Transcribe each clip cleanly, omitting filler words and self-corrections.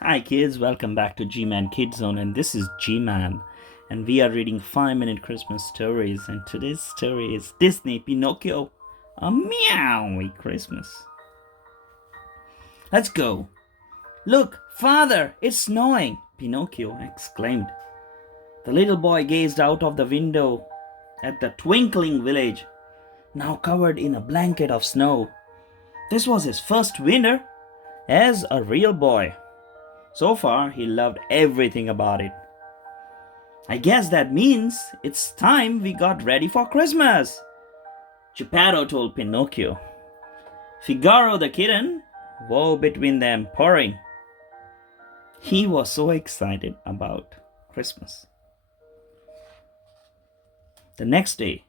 Hi kids, welcome back to gmankidszone, and this is G-Man, and we are reading 5-minute Christmas stories, and today's story is Disney Pinocchio, a Meowy Christmas. Let's go. Look, father, it's snowing, Pinocchio exclaimed. The little boy gazed out of the window at the twinkling village, now covered in a blanket of snow. This was his first winter as a real boy. So far, he loved everything about it. I guess that means it's time we got ready for Christmas, Geppetto told Pinocchio. Figaro the kitten wove between them, purring. He was so excited about Christmas. The next day,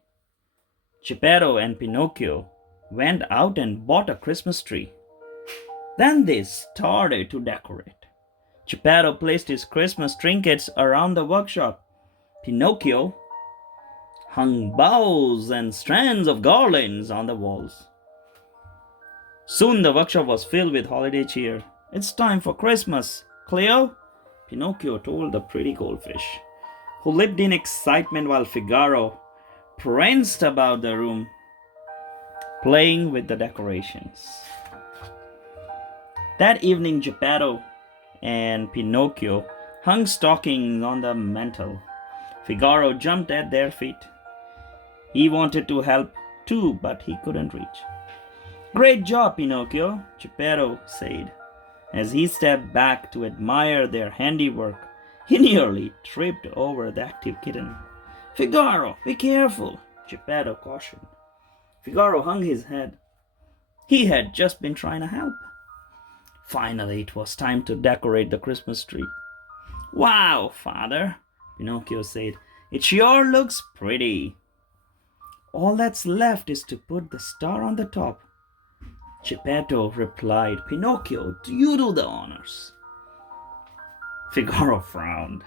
Geppetto and Pinocchio went out and bought a Christmas tree. Then they started to decorate. Geppetto placed his Christmas trinkets around the workshop. Pinocchio hung boughs and strands of garlands on the walls. Soon the workshop was filled with holiday cheer. It's time for Christmas, Cleo, Pinocchio told the pretty goldfish, who lived in excitement while Figaro pranced about the room, playing with the decorations. That evening, Geppetto and Pinocchio hung stockings on the mantel. Figaro jumped at their feet. He wanted to help too, but he couldn't reach. Great job, Pinocchio, Geppetto said. As he stepped back to admire their handiwork, he nearly tripped over the active kitten. Figaro, be careful, Geppetto cautioned. Figaro hung his head. He had just been trying to help. Finally, it was time to decorate the Christmas tree. Wow, father, Pinocchio said. It sure looks pretty. All that's left is to put the star on the top. Geppetto replied. Pinocchio, you do the honors. Figaro frowned.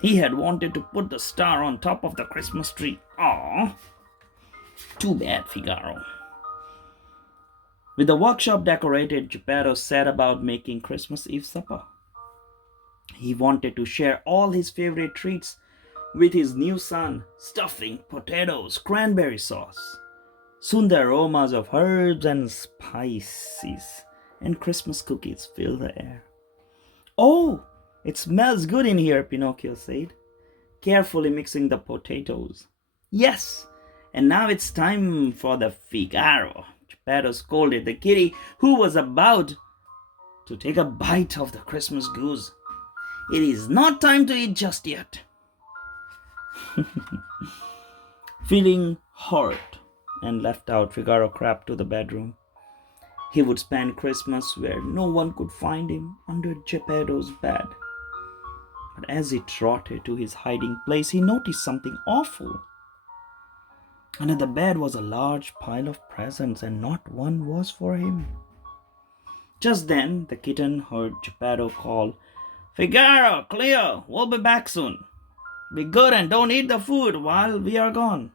He had wanted to put the star on top of the Christmas tree. Aw, too bad, Figaro. With the workshop decorated, Geppetto set about making Christmas Eve supper. He wanted to share all his favorite treats with his new son: stuffing, potatoes, cranberry sauce. Soon the aromas of herbs and spices and Christmas cookies filled the air. Oh, it smells good in here, Pinocchio said, carefully mixing the potatoes. Yes, and now it's time for the Figaro, Geppetto scolded the kitty, who was about to take a bite of the Christmas goose. It is not time to eat just yet. Feeling hurt and left out, Figaro crept to the bedroom. He would spend Christmas where no one could find him, under Geppetto's bed. But as he trotted to his hiding place, he noticed something awful. Under the bed was a large pile of presents, and not one was for him. Just then, the kitten heard Geppetto call, Figaro, Cleo, we'll be back soon. Be good and don't eat the food while we are gone.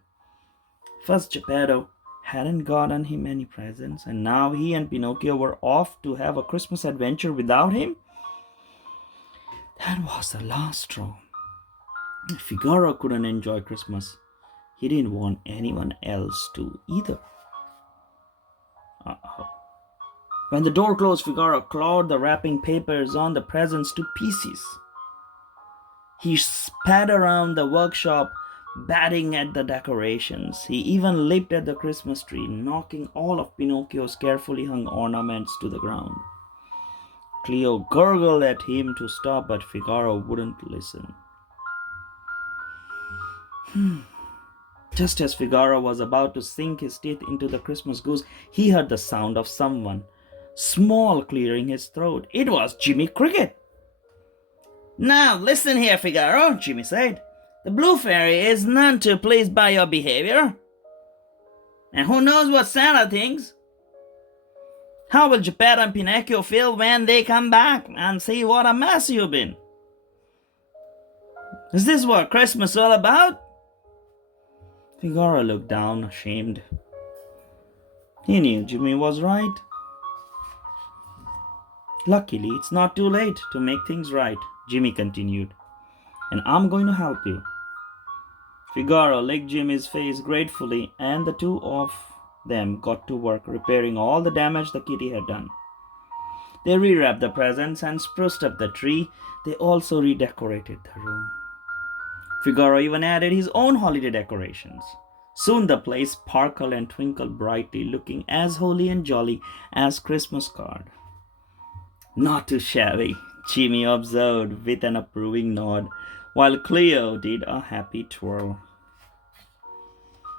First, Geppetto hadn't gotten him any presents, and now he and Pinocchio were off to have a Christmas adventure without him. That was the last straw. If Figaro couldn't enjoy Christmas, he didn't want anyone else to either. Uh-oh. When the door closed, Figaro clawed the wrapping papers on the presents to pieces. He spat around the workshop, batting at the decorations. He even leaped at the Christmas tree, knocking all of Pinocchio's carefully hung ornaments to the ground. Cleo gurgled at him to stop, but Figaro wouldn't listen. Just as Figaro was about to sink his teeth into the Christmas goose, he heard the sound of someone small clearing his throat. It was Jimmy Cricket. Now listen here, Figaro, Jimmy said. The Blue Fairy is none too pleased by your behavior. And who knows what Santa thinks? How will Geppetto and Pinocchio feel when they come back and see what a mess you've been? Is this what Christmas is all about? Figaro looked down, ashamed. He knew Jimmy was right. Luckily, it's not too late to make things right, Jimmy continued, and I'm going to help you. Figaro licked Jimmy's face gratefully, and the two of them got to work repairing all the damage the kitty had done. They rewrapped the presents and spruced up the tree. They also redecorated the room. Figaro even added his own holiday decorations. Soon the place sparkled and twinkled brightly, looking as holy and jolly as Christmas card. Not too shabby, Jimmy observed with an approving nod, while Cleo did a happy twirl.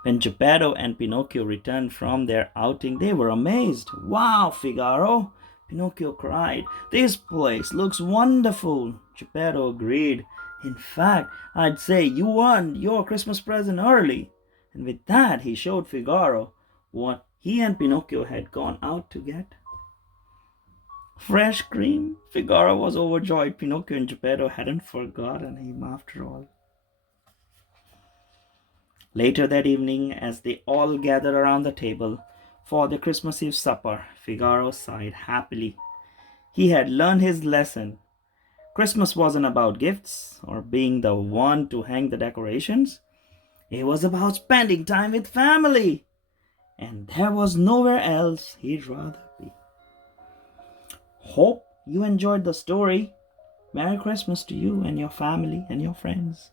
When Geppetto and Pinocchio returned from their outing, they were amazed. Wow, Figaro! Pinocchio cried. This place looks wonderful. Geppetto agreed. In fact, I'd say you earned your Christmas present early. And with that, he showed Figaro what he and Pinocchio had gone out to get. Fresh cream? Figaro was overjoyed. Pinocchio and Geppetto hadn't forgotten him after all. Later that evening, as they all gathered around the table for the Christmas Eve supper, Figaro sighed happily. He had learned his lesson. Christmas wasn't about gifts or being the one to hang the decorations. It was about spending time with family. And there was nowhere else he'd rather be. Hope you enjoyed the story. Merry Christmas to you and your family and your friends.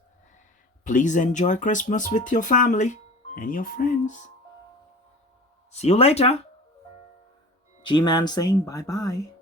Please enjoy Christmas with your family and your friends. See you later. G-Man saying bye-bye.